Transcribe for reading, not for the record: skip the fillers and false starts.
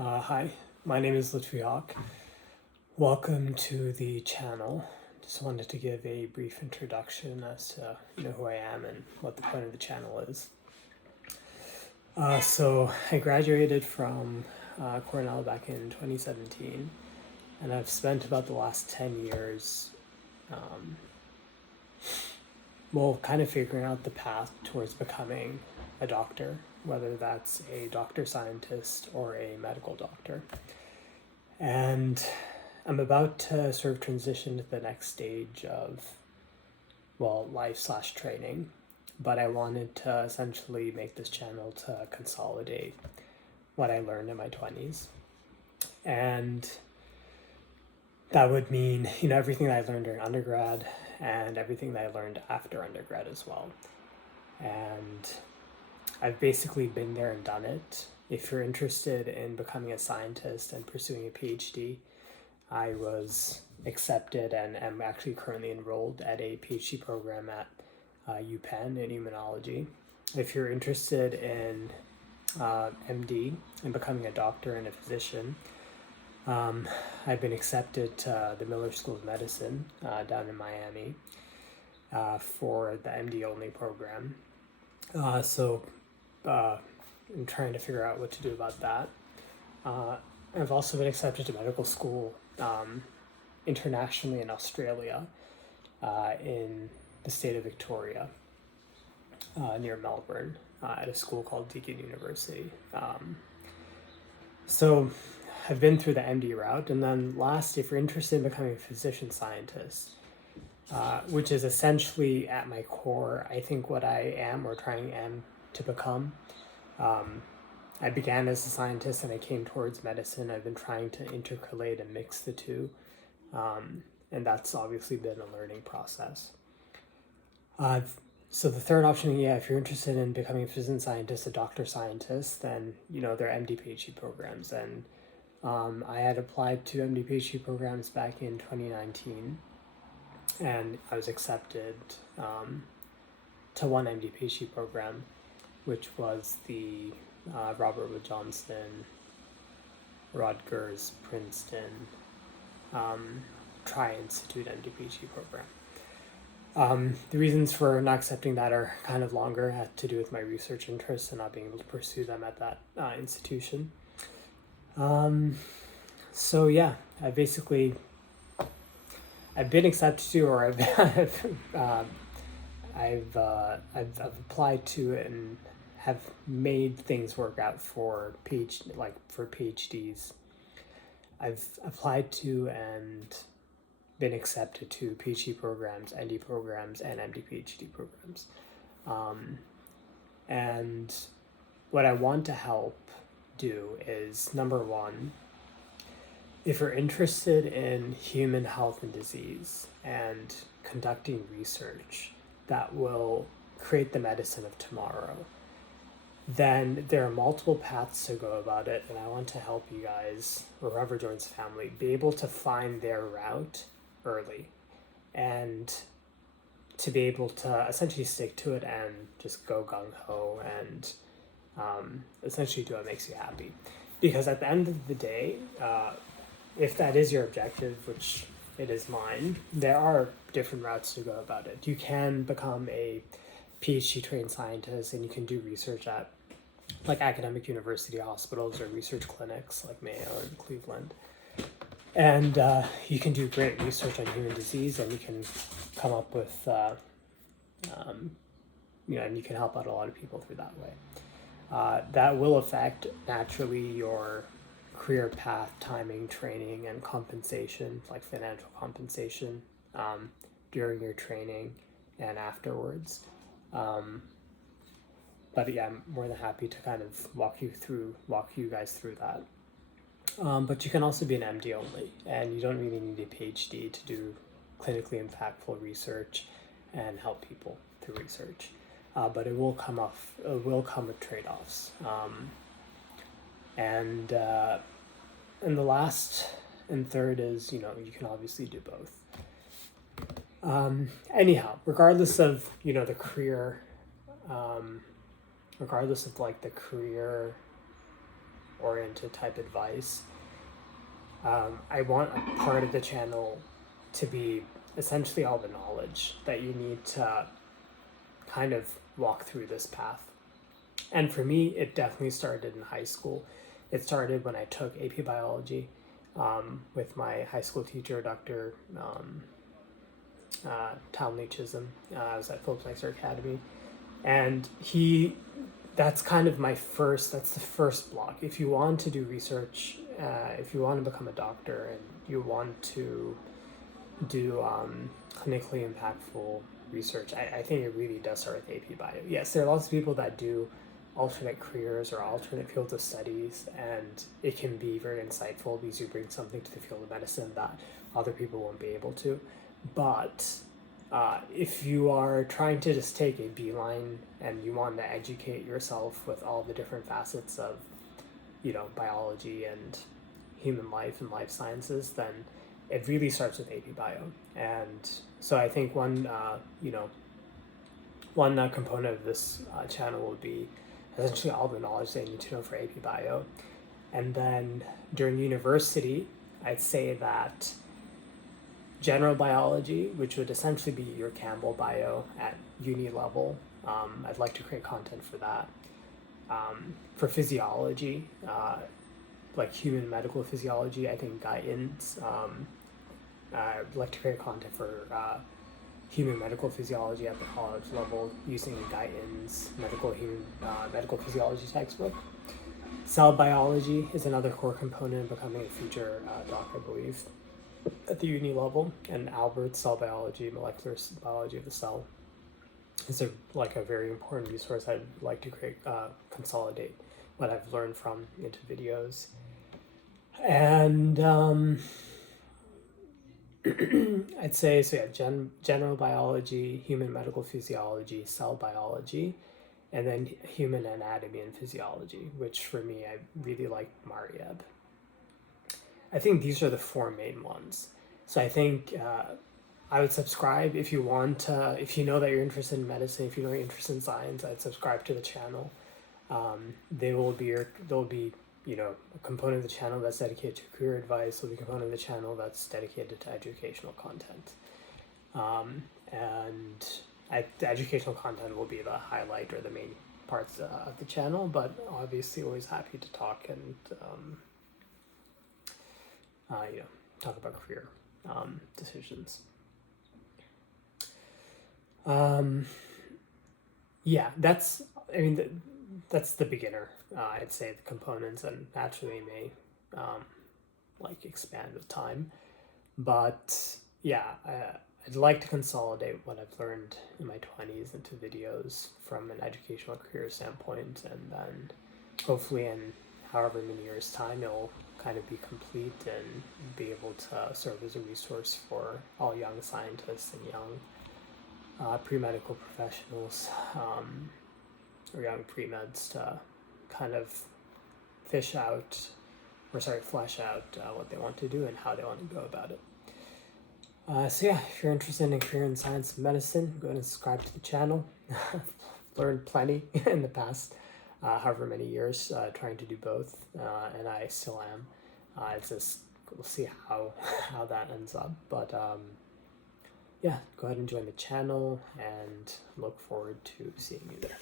Hi, my name is Lutfi Hawk. Welcome to the channel. Just wanted to give a brief introduction as to who I am and what the point of the channel is. So I graduated from Cornell back in 2017, and I've spent about the last 10 years kind of figuring out the path towards becoming a doctor, whether that's a doctor scientist or a medical doctor. And I'm about to sort of transition to the next stage of, life/training. But I wanted to essentially make this channel to consolidate what I learned in my 20s. And that would mean, everything that I learned during undergrad and everything that I learned after undergrad as well. And I've basically been there and done it. If you're interested in becoming a scientist and pursuing a PhD, I was accepted and am actually currently enrolled at a PhD program at UPenn in immunology. If you're interested in MD and becoming a doctor and a physician, I've been accepted to the Miller School of Medicine down in Miami for the MD only program. So I'm trying to figure out what to do about that. I've also been accepted to medical school internationally in Australia, in the state of Victoria, near Melbourne, at a school called Deakin University. So I've been through the MD route, and then last, if you're interested in becoming a physician scientist, which is essentially at my core, I think what I am or trying to become. I began as a scientist and I came towards medicine. I've been trying to intercalate and mix the two, and that's obviously been a learning process. So the third option, if you're interested in becoming a physician scientist, a doctor scientist, then there are MD PhD programs, and I had applied to MD PhD programs back in 2019, and I was accepted to one MD PhD program, which was the Robert Wood Johnson, Rutgers, Princeton Tri-Institute MD PhD program. The reasons for not accepting that are kind of longer, had to do with my research interests and not being able to pursue them at that institution. So yeah, I've been accepted to, or I've applied to it and have made things work out for PhDs. I've applied to and been accepted to PhD programs, ND programs, and MD PhD programs. And what I want to help do is, number one, if you're interested in human health and disease and conducting research that will create the medicine of tomorrow, then there are multiple paths to go about it, and I want to help you guys, or whoever joins the family, be able to find their route early and to be able to essentially stick to it and just go gung-ho and essentially do what makes you happy. Because at the end of the day, if that is your objective, which it is mine, there are different routes to go about it. You can become a PhD trained scientist and you can do research at academic university hospitals or research clinics like Mayo and Cleveland. And you can do great research on human disease, and you can come up with, and you can help out a lot of people through that way. That will affect naturally your career path, timing, training, and compensation, like financial compensation, during your training and afterwards. But yeah, I'm more than happy to kind of walk you guys through that. But you can also be an MD only, and you don't really need a PhD to do clinically impactful research and help people through research. But it will come with trade-offs. And the last and third is, you can obviously do both. Anyhow, regardless of, the career, regardless of the career orientation to type advice. I want a part of the channel to be essentially all the knowledge that you need to kind of walk through this path. And for me, it definitely started in high school. It started when I took AP Biology with my high school teacher, Dr. Townley Chisholm. I was at Phillips Exeter Academy. And that's kind of that's the first block. If you want to do research, if you want to become a doctor and you want to do clinically impactful research, I think it really does start with AP Bio. Yes, there are lots of people that do alternate careers or alternate fields of studies, and it can be very insightful because you bring something to the field of medicine that other people won't be able to. But if you are trying to just take a beeline and you want to educate yourself with all the different facets of, biology and human life and life sciences, then it really starts with AP Bio. And so I think one component of this channel will be essentially all the knowledge that you need to know for AP Bio. And then during university, I'd say that general biology, which would essentially be your Campbell Bio at uni level, I'd like to create content for that. For physiology, like human medical physiology, I think Guy Inns, I'd like to create content for human medical physiology at the college level using Guy Inns medical physiology textbook. Cell biology is another core component of becoming a future doc, I believe, at the uni level. And Albert's cell biology, molecular biology of the cell, is a very important resource I'd like to consolidate what I've learned from into videos. And I'd say, general biology, human medical physiology, cell biology, and then human anatomy and physiology, which for me, I really like Marieb. I think these are the four main ones. So I think I would subscribe if you if you know that you're interested in medicine, if you know you're interested in science, I'd subscribe to the channel. There will be a component of the channel that's dedicated to career advice. There'll be a component of the channel that's dedicated to educational content. The educational content will be the highlight or the main parts of the channel, but obviously always happy to talk and talk about career decisions. That's the beginner. I'd say the components, and naturally may expand with time, but I'd like to consolidate what I've learned in my 20s into videos from an educational career standpoint, and then hopefully in however many years' time it'll kind of be complete and be able to serve as a resource for all young scientists and young pre-medical professionals or young pre-meds to kind of flesh out what they want to do and how they want to go about it. If you're interested in career in science and medicine, go ahead and subscribe to the channel. I've learned plenty in the past however many years trying to do both, and I still am. We'll see how that ends up, but go ahead and join the channel and look forward to seeing you there.